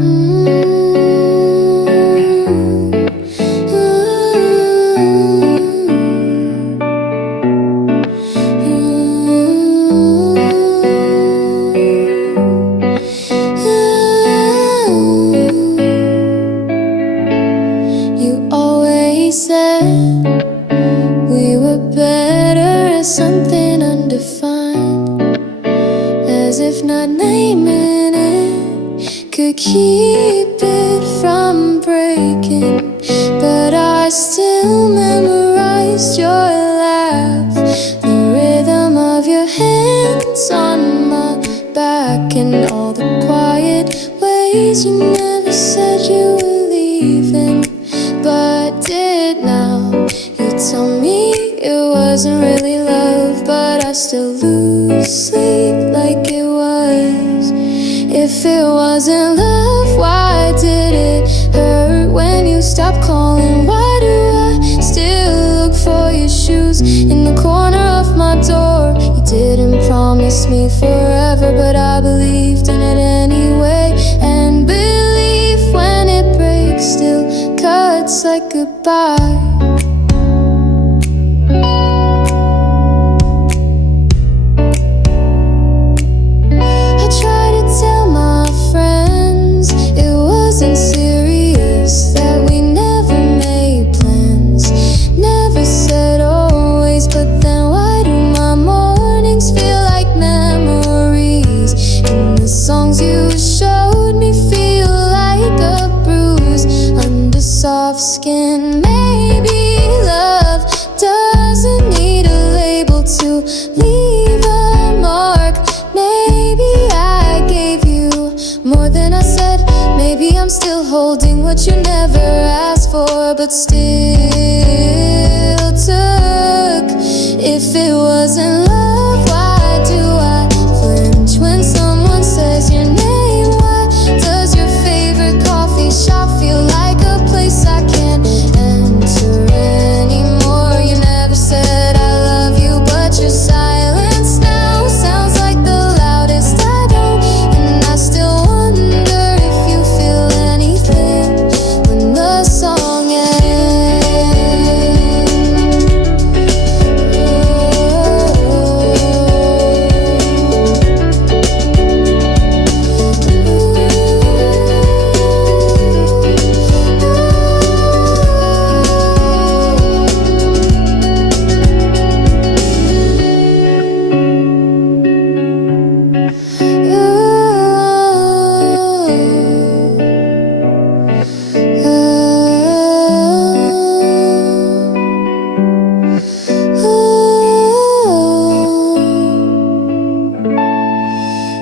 You always said we were better at something undefined, as if not naming it could keep it from breaking. But I still memorized your laugh, the rhythm of your hands on my back, and all the quiet ways you never said you were leaving, but did now. You told me it wasn't really love, but I still lose sleep like it was. If it wasn't love, why did it hurt when you stopped calling? Why do I still look for your shoes in the corner of my door? You didn't promise me forever, but I believed in it anyway. And belief, when it breaks, still cuts like goodbye. Serious, that we never made plans, never said always. But then why do my mornings feel like memories? And the songs you showed me feel like a bruise under soft skin. Maybe love doesn't need a label to leave a mark. Maybe I gave you more than I said. Maybe I'm still holding what you never asked for, but still took. If it wasn't love, why do I flinch when someone says your name? Why does your favorite coffee shop feel like a place I can't enter anymore? You never said I love you, but your silence now sounds like the loudest I don't. And I still wonder if you feel anything when the song ends.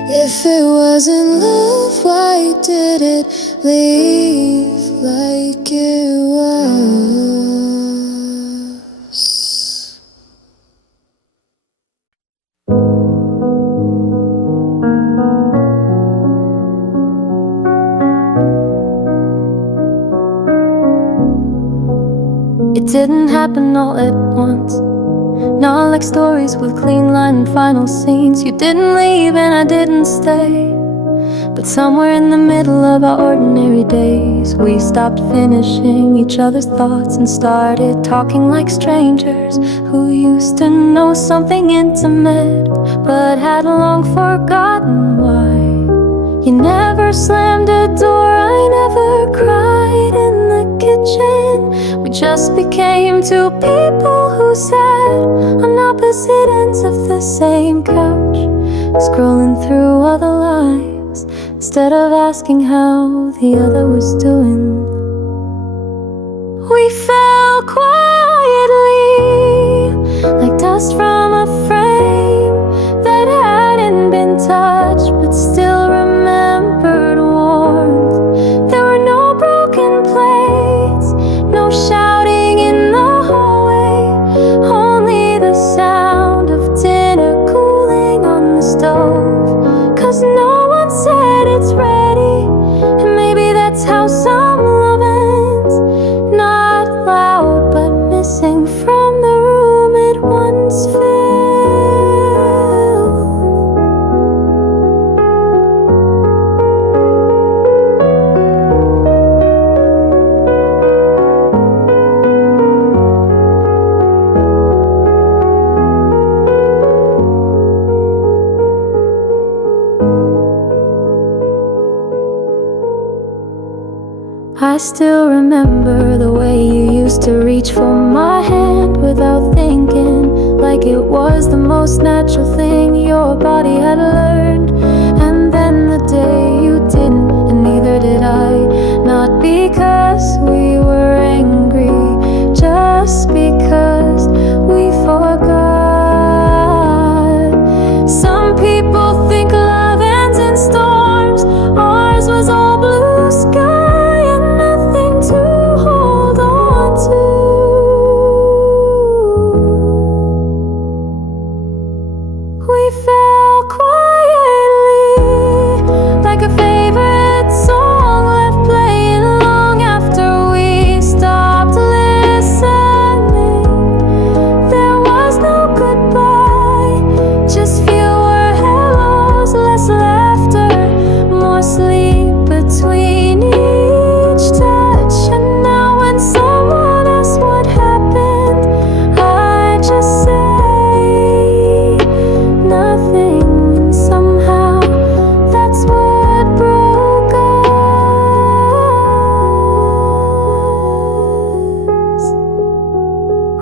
If it wasn't love, why did it leave like it was? It didn't happen all at once, not like stories with clean line and final scenes. You didn't leave and I didn't stay, but somewhere in the middle of our ordinary days, we stopped finishing each other's thoughts and started talking like strangers who used to know something intimate, but had long forgotten why. You never slammed a door, I never cried in the kitchen. We just became two people who sat on opposite ends of the same couch, scrolling through other lives instead of asking how the other was doing. We fell quietly like dust from a frame that hadn't been touched but still remembered warmth. There were no broken plates, no shouting in the hallway, only the sound of dinner cooling on the stove. 'Cause no one said it's ready, and maybe that's how some love ends. Not loud but missing from the room it once filled. I still remember the way you used to reach for my hand without thinking, like it was the most natural thing your body had learned. And then the day you didn't, and neither did I. Not because we were angry, just because we forgot. Some people think love ends in storms. Ours was all blue sky and nothing to hold on to. We fell quietly, like a favorite song left playing long after we stopped listening. There was no goodbye, just fewer hellos, less laughter, more sleep between each touch. And now when someone asks what happened, I just say nothing. And somehow that's what broke us.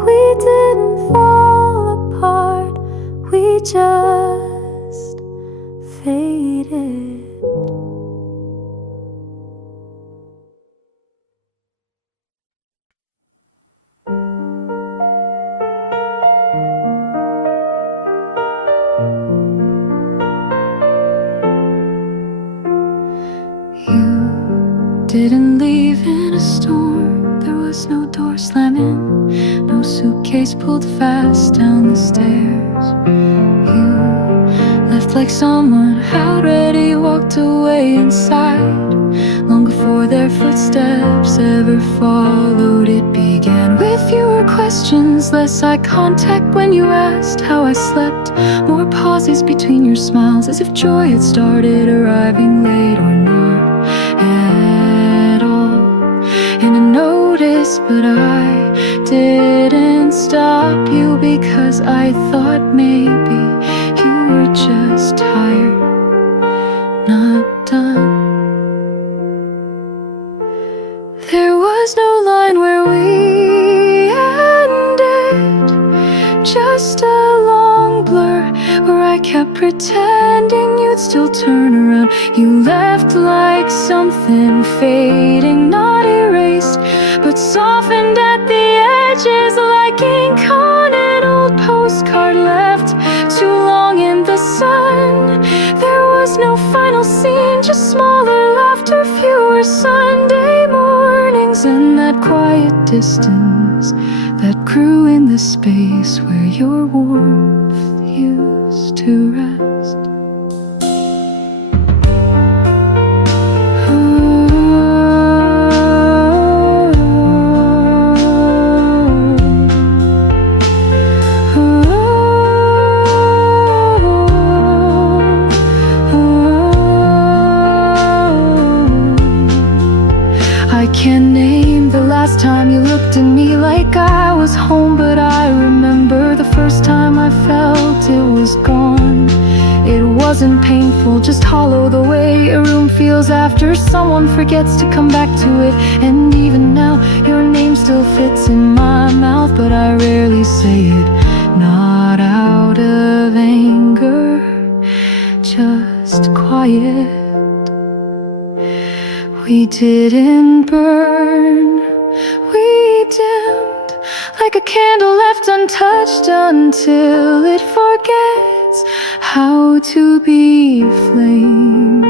We didn't fall apart, we just faded. You didn't leave in a storm. There was no door slamming, no suitcase pulled fast down the stairs. You left like someone already walked away inside, long before their footsteps ever followed. It began with fewer questions, less eye contact when you asked how I slept, more pauses between your smiles, as if joy had started arriving late or not at all. And I noticed, but I didn't stop you because I thought maybe you were just tired, not done. There was no line where we ended, just a long blur where I kept pretending you'd still turn around. You left like something fading, not erased, but softened at the edges, like ink on an old postcard left too long in the sun. There was no final scene, just smaller laughter, fewer Sunday mornings, and that quiet distance that grew in the space where your warmth used to rest. I can't name the last time you looked at me like I was home, but I remember the first time I felt it was gone. It wasn't painful, just hollow, the way a room feels after someone forgets to come back to it. And even now, your name still fits in my mouth, but I rarely say it, not out of anger, just quiet. We didn't burn, we dimmed, like a candle left untouched until it forgets how to be flame.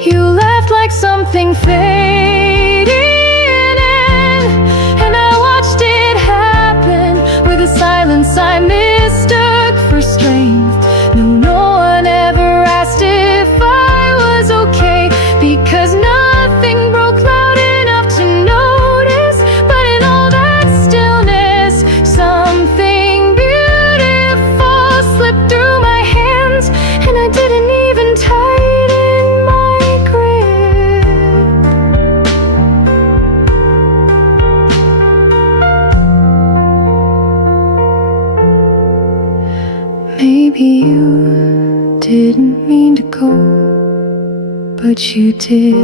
You left like something fading in, and I watched it happen with a silence I mistook for strength. No one ever asked if I was okay, because nothing broke loud enough to notice. But in all that stillness, something beautiful slipped through my hands, and I didn't even tighten my grip. Maybe you didn't mean to go, but you did.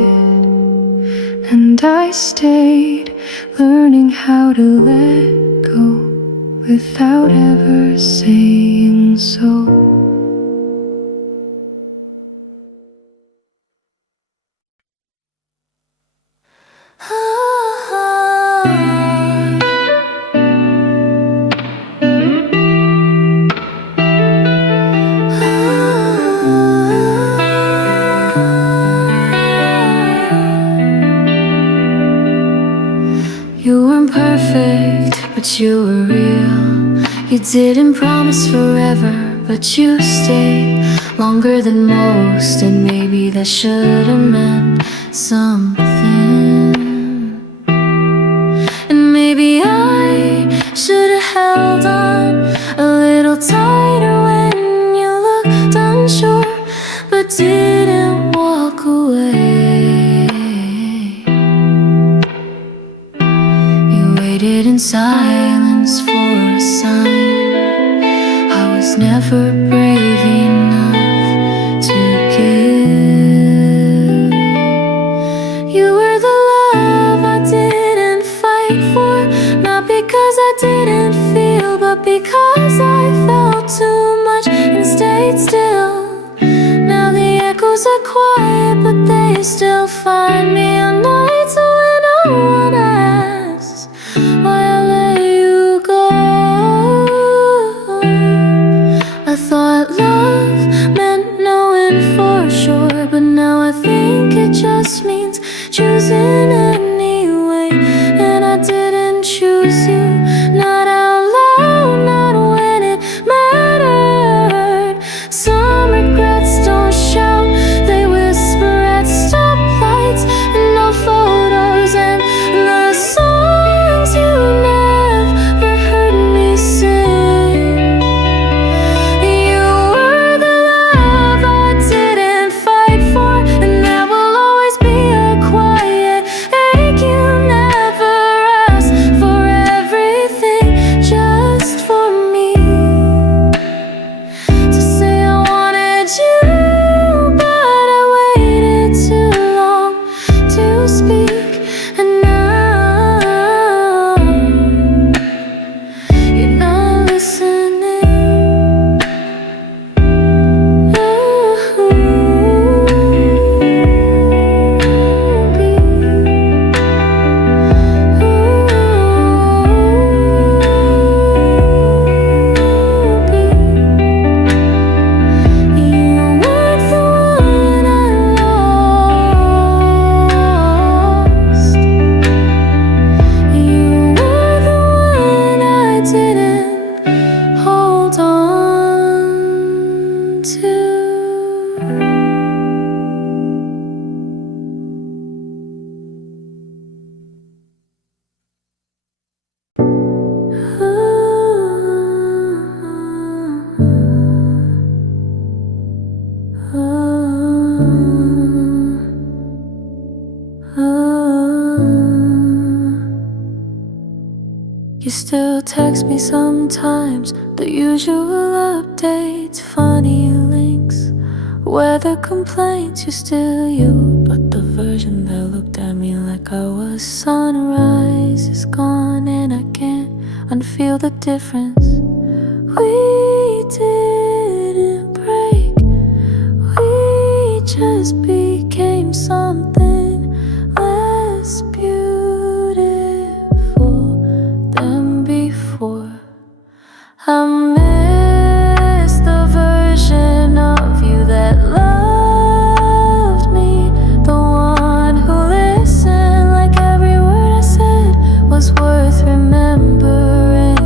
And I stayed, learning how to let go without ever saying so. You weren't perfect, but you were real. You didn't promise forever, but you stayed longer than most. And maybe that should've meant something. And maybe I should've held on a little tighter when you looked unsure, but didn't walk away. Waited in silence for a sign. I was never brave enough to give. You were the love I didn't fight for, not because I didn't feel, but because I felt too much and stayed still. Now the echoes are quiet, but they still find me on nights when no one asks why I let you go. I thought love meant knowing for sure, but now I think it just means choosing anyway. And I didn't choose you, not out loud, not when it mattered. Some regrets don't shout, they whisper at stoplights, and no photos and the songs you never heard me sing. You were the love I didn't fight for, and that will always be a quiet ache. You never asked for everything just for me to say I wanted you, but I waited too long to speak. And now you're not listening. You weren't the one I lost. You were the one I didn't hold on to. You still text me sometimes, the usual updates, funny links, weather complaints. You're still you, but the version that looked at me like I was sunrise is gone, and I can't unfeel the difference. We didn't break, we just became something less beautiful than before. I miss the version of you that loved me, the one who listened like every word I said was worth remembering.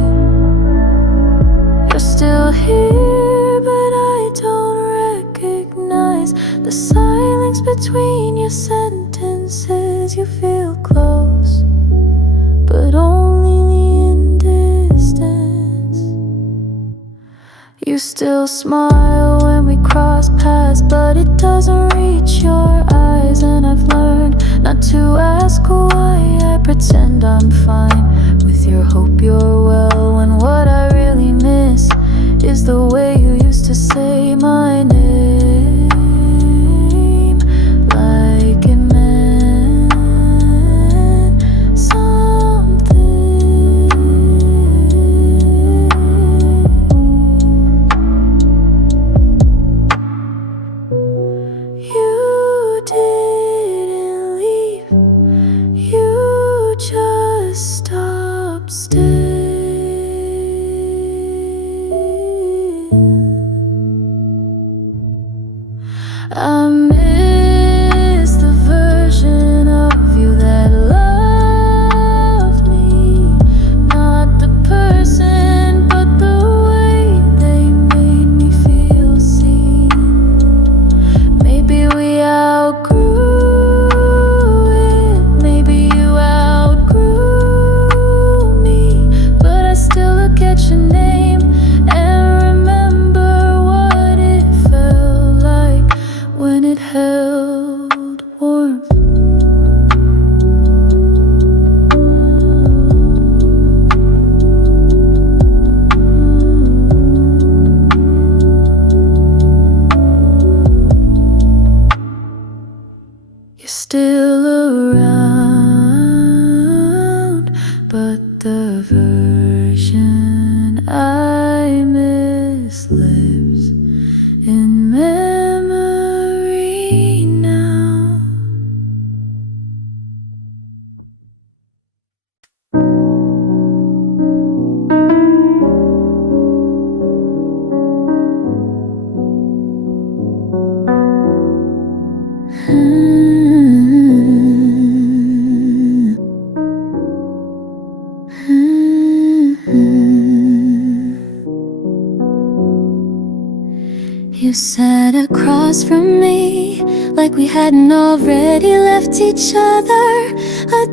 You're still here, but I don't recognize the silence between your sentences. You feel close, but only in distance. You still smile when we cross paths, but it doesn't reach your eyes. And I've learned not to ask why. I pretend I'm fine with your hope you're well, when what I really miss is the way you used to say my name. still around, but the version I miss lives in memory now. You sat across from me like we hadn't already left each other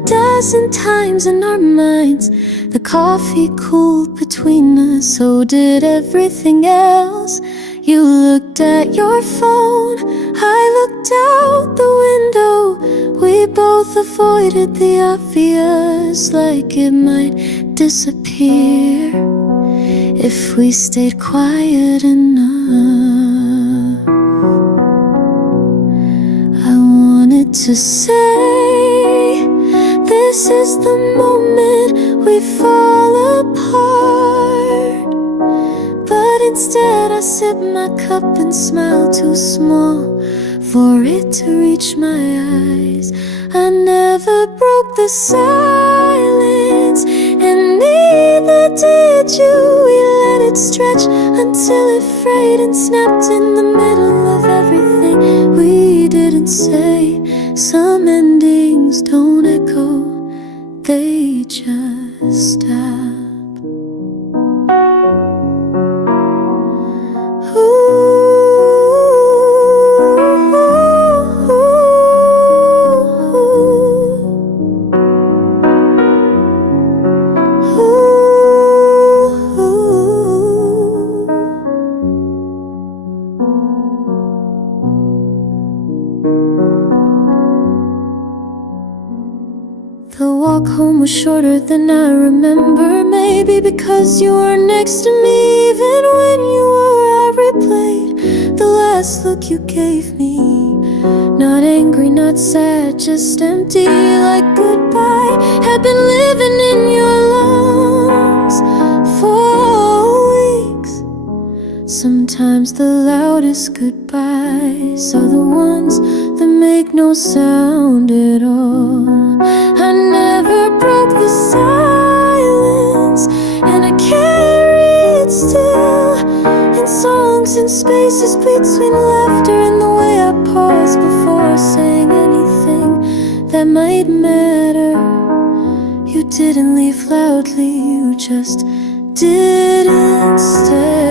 12 times in our minds. The coffee cooled between us, so did everything else. You looked at your phone, I looked out the window. We both avoided the obvious, like it might disappear if we stayed quiet enough. I wanted to say, this is the moment we fall apart, but instead I sip my cup and smile too small for it to reach my eyes. I never broke the silence, and neither did you. We let it stretch until it frayed and snapped in the middle of everything we didn't say. Some endings don't echo, they just stop. The walk home was shorter than I remember, maybe because you were next to me. Even when you were, I replayed the last look you gave me. Not angry, not sad, just empty, like goodbye had been living in your lungs for weeks. Sometimes the loudest goodbyes are the ones that make no sound at all. I never broke the silence, and I carry it still in songs and spaces between laughter and the way I pause before saying anything that might matter. You didn't leave loudly, you just didn't stay.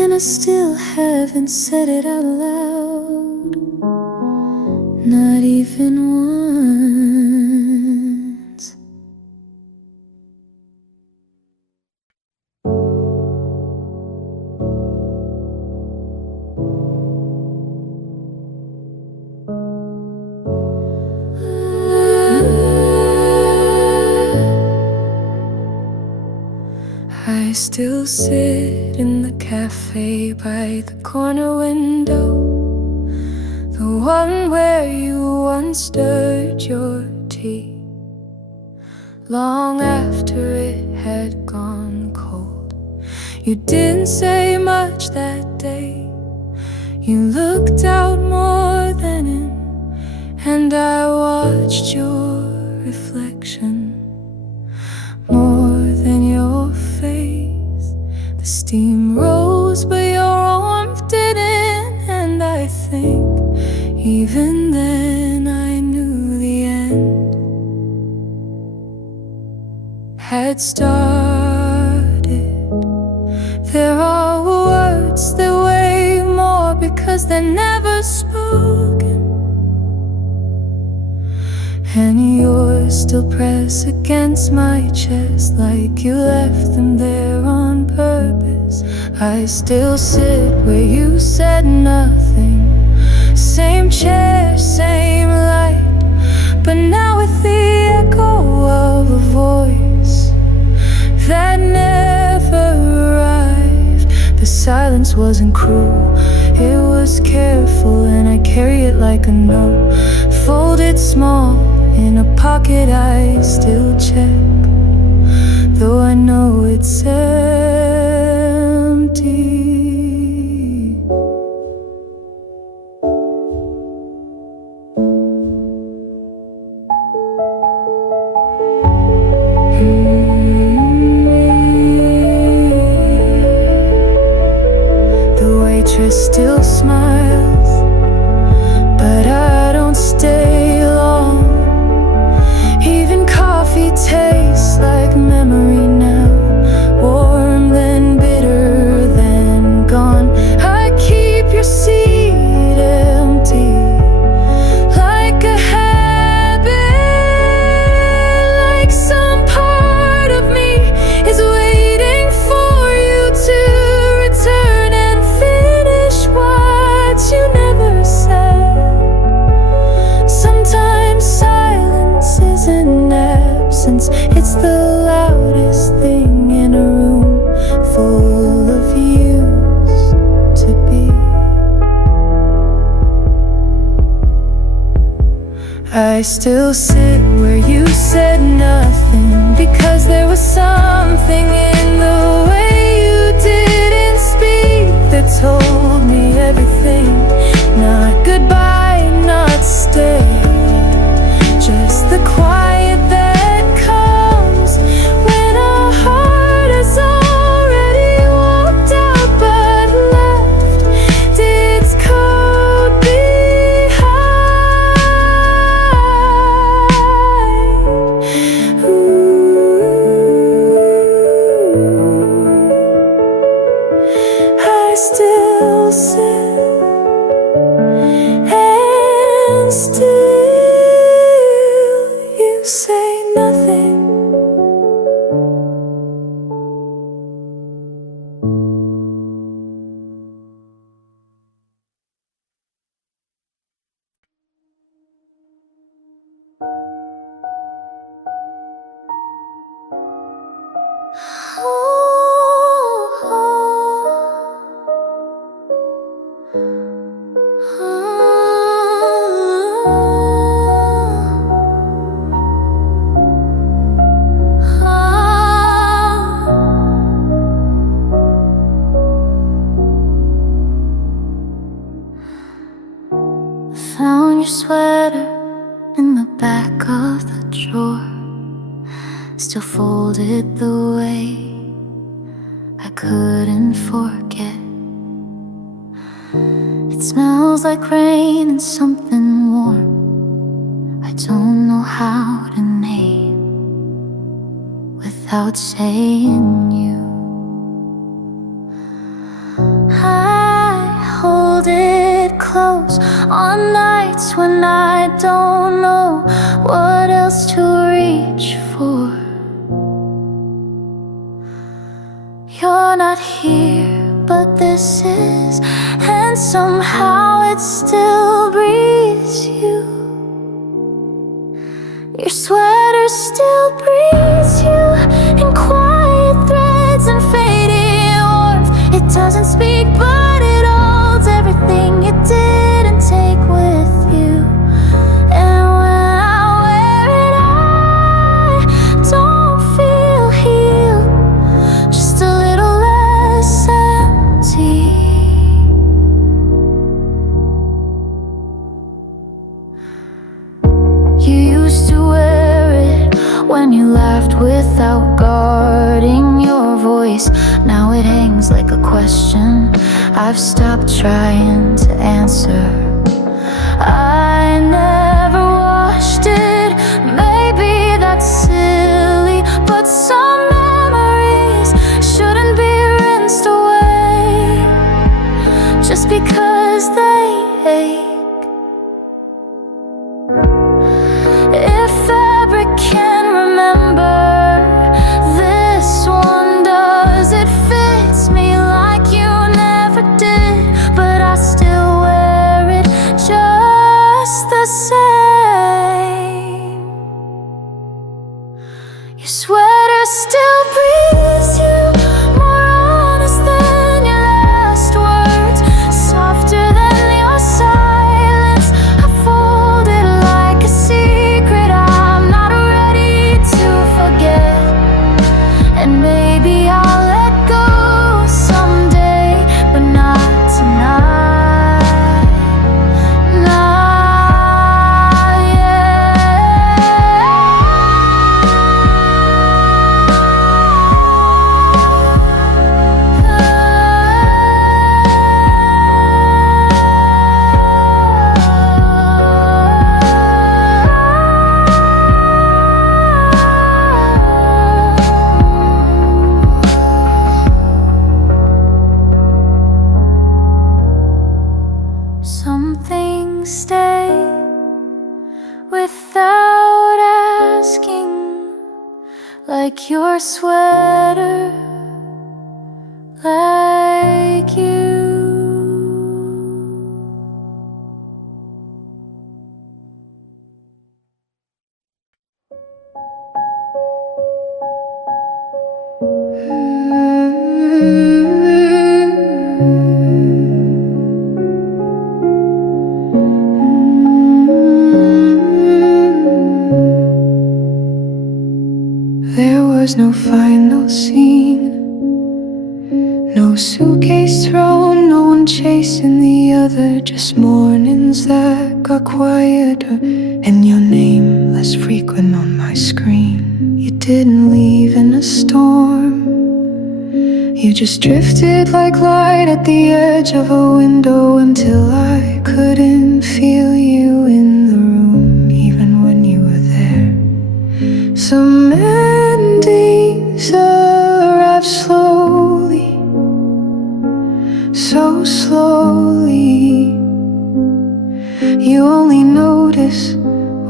And I still haven't said it out loud, not even once. I still sit in the cafe by the corner window, the one where you once stirred your tea, long after it had gone cold. You didn't say much that day, you looked out more than in, and I watched your reflection more than your face. The steam rose, but your warmth didn't, and I think even then I knew the end had started. There are words that weigh more because they're never spoken, and yours still press against my chest like you left them there on purpose. I still sit where you said nothing, same chair, same light, but now with the echo of a voice that never arrived. The silence wasn't cruel, it was careful, and I carry it like a note, folded small in a pocket I still check, though I know it's empty. The waitress still smiles, but I don't stay long. Even coffee tastes like memory now, warm then bitter then gone. I keep your seat empty like a habit, like some part of me is waiting for you to return and finish what you never said. Sometimes silence isn't absence, it's the loudest thing in a room full of used to be. I still sit where you said nothing, because there was something in the way you didn't speak that told me everything. Not goodbye, not stay, just the quiet that comes when a heart has already walked out but left its code behind. I still sit and still you say nothing. Found your sweater in the back of the drawer, still folded the way I couldn't forget. It smells like rain and something warm I don't know how to name without saying you. I hold it close on nights when I don't know what else to reach for. You're not here, but this is, and somehow it still breathes you. Your sweater still breathes you in quiet threads and fading warmth. It doesn't speak, but it holds everything you didn't take with you. And when I wear it, I don't feel healed, just a little less empty. You used to wear it when you laughed without guarding your voice. Now it hangs like a question I've stopped trying to answer. I never washed it, maybe that's silly, but some memories shouldn't be rinsed away just because they ache. If fabric can remember, this one does. It fits me like you never did, but I still wear it just like you. There was no final scene, no suitcase thrown, no one chasing the other, just mornings that got quieter and your name less frequent on my screen. You didn't leave in a storm, you just drifted like light at the edge of a window until I couldn't feel you in the room, even when you were there. Some endings arrive slowly, so slowly. You only notice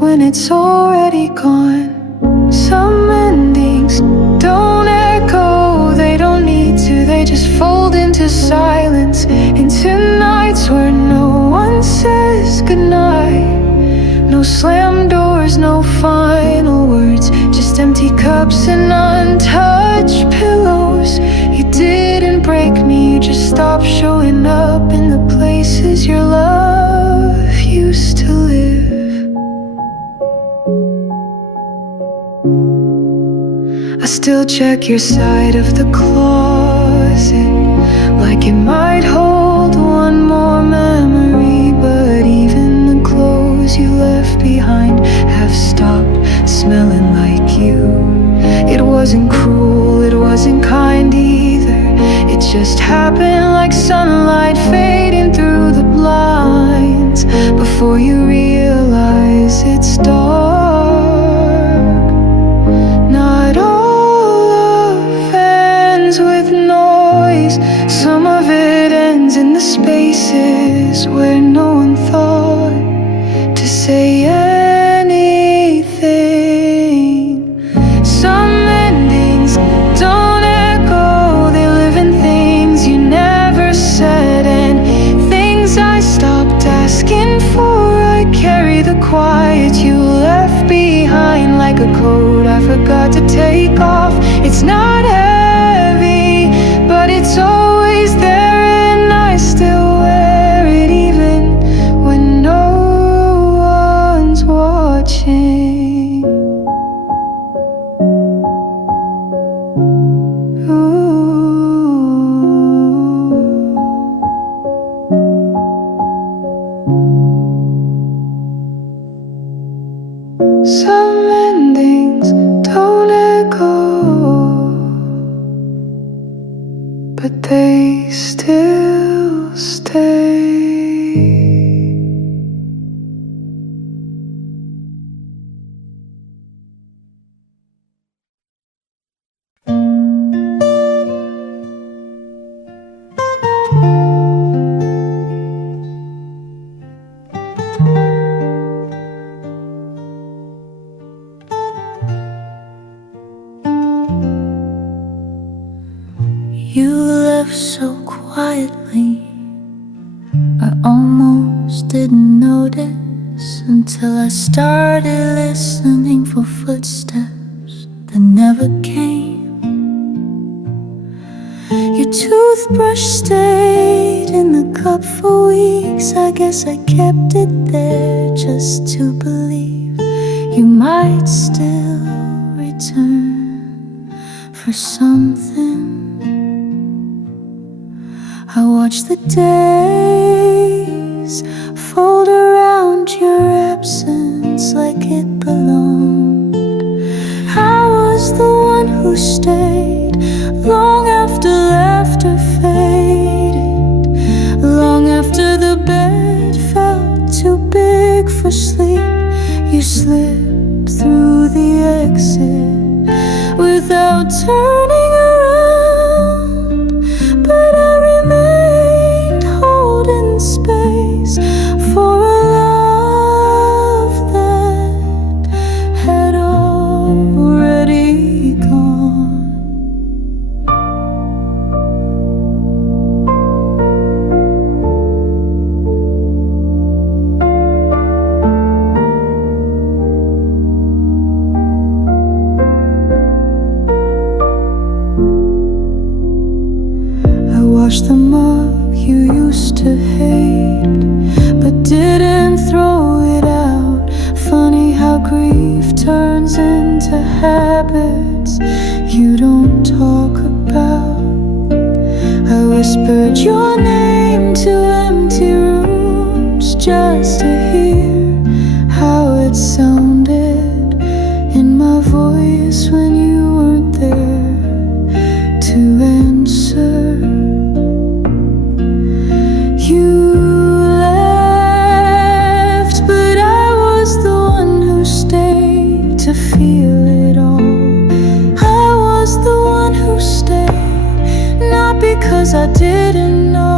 when it's already gone. Some endings don't echo, they don't need to, they just fold into silence, into nights where no one says goodnight. No slam doors, no final words, just empty cups and untouched pillows. You didn't break me, you just stopped showing up in the places your love used to live. I still check your side of the closet, like it might hold one more memory, but even the clothes you left behind have stopped smelling like you. It wasn't cruel, it wasn't kind either, it just happened like sunlight fading through the blinds before you realize it's dark. Not all love ends with noise, some of it ends in the spaces where no one thought to say anything. Some endings don't echo, they live in things you never said, and things I stopped asking for. I carry the quiet you left behind like a coat I forgot to take off. It's not heavy, but it's always there, and I still wear it even when no one's watching. Some endings don't echo, but they still stay. You left so quietly, I almost didn't notice until I started listening for footsteps that never came. Your toothbrush stayed in the cup for weeks, I guess I kept it there just to believe you might still return for something. I watch the days fold around your absence like it belonged. I was the one who stayed long after laughter faded, long after the bed felt too big for sleep. You slipped through the exit without turning around, but I remained holding space for a love that had washed them up, you used to hate, but didn't throw it out. Funny how grief turns into habits you don't talk about. I whispered your name to empty rooms just to hear how it sounded in my voice when you weren't there to answer. You left, but I was the one who stayed to feel it all. I was the one who stayed, not because I didn't know.